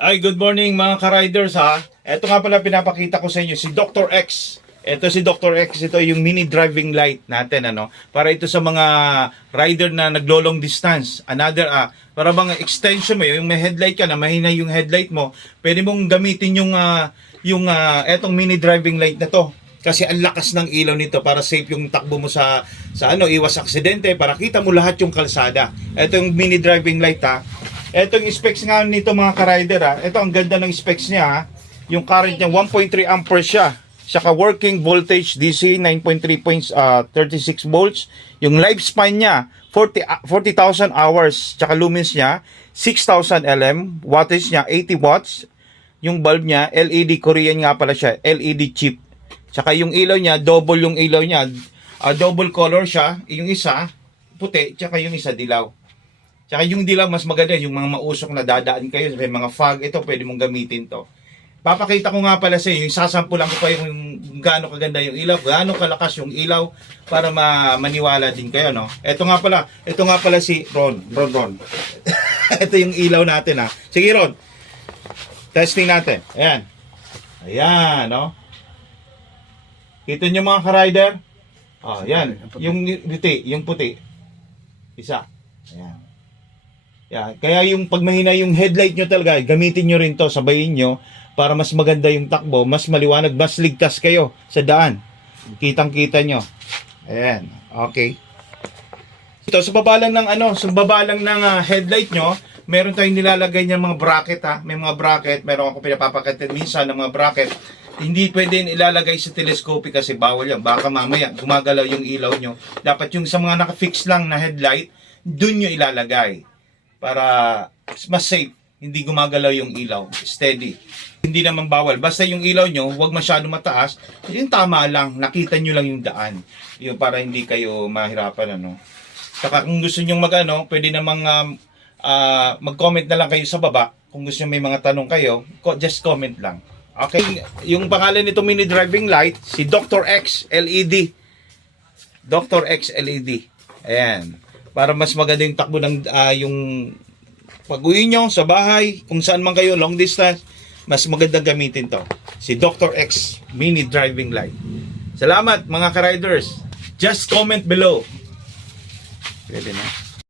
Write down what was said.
Ay, good morning mga ka-riders ha. Ito nga pala pinapakita ko sa inyo si Dr. X. Ito si Dr. X, ito yung mini driving light natin ano. Para ito sa mga rider na naglo-long distance. Another para bang extension mo yung may headlight ka na mahina yung headlight mo, pwede mong gamitin yung etong mini driving light na to. Kasi ang lakas ng ilaw nito para safe yung takbo mo sa iwas aksidente, para kita mo lahat yung kalsada. Ito yung mini driving light ha. Ito yung specs nga nito mga ka-rider ha. Ito ang ganda ng specs niya ha. Yung current niya 1.3 ampere siya. Saka working voltage DC 9.3.36 volts. Yung lifespan niya 40,000 hours. Saka lumens niya 6,000 lm. Wattage niya 80 watts. Yung bulb niya LED, Korean nga pala siya, LED chip. Saka yung ilaw niya, double yung ilaw niya. Double color siya. Yung isa puti, saka yung isa dilaw. Tsaka yung dilaw mas maganda, yung mga mausok na dadaan kayo, may mga fog, ito pwede mong gamitin to. Papakita ko nga pala sa inyo, yung sasampulan ko pa yung gaano kaganda yung ilaw, gaano kalakas yung ilaw para maniwala din kayo, no? Ito nga pala si Ron. Ito yung ilaw natin, ha. Sige, Ron. Testing natin. Ayan. Ayan, no? Kita nyo mga ka-rider? Oh, yan. Yung puti. Isa. Ayan. Yeah, kaya yung pag mahina yung headlight nyo talaga, gamitin nyo rin to, sabayin nyo para mas maganda yung takbo, mas maliwanag, mas ligtas kayo sa daan. Kitang-kita nyo. Ayan, okay. Ito, sa baba lang ng headlight nyo, meron tayong nilalagay niya mga bracket ha. May mga bracket, meron ako pinapapakita minsan ng mga bracket. Hindi pwede ilalagay sa telescope kasi bawal yan. Baka mamaya gumagalaw yung ilaw nyo. Dapat yung sa mga naka-fix lang na headlight, dun nyo ilalagay. Para mas safe, hindi gumagalaw yung ilaw, steady. Hindi naman bawal, basta yung ilaw nyo, huwag masyado mataas, yung tama lang, nakita nyo lang yung daan. Yung para hindi kayo mahirapan, ano. Saka kung gusto nyo pwede namang mag-comment na lang kayo sa baba. Kung gusto nyo may mga tanong kayo, just comment lang. Okay, yung pangalan nito mini driving light, si Dr. X LED. Dr. X LED. Ayan. Para mas maganda yung takbo ng yung pag-uwi nyo sa bahay, kung saan man kayo, long distance, mas magandang gamitin to. Si Dr. X Mini Driving Light. Salamat mga ka-riders. Just comment below. Pwede na.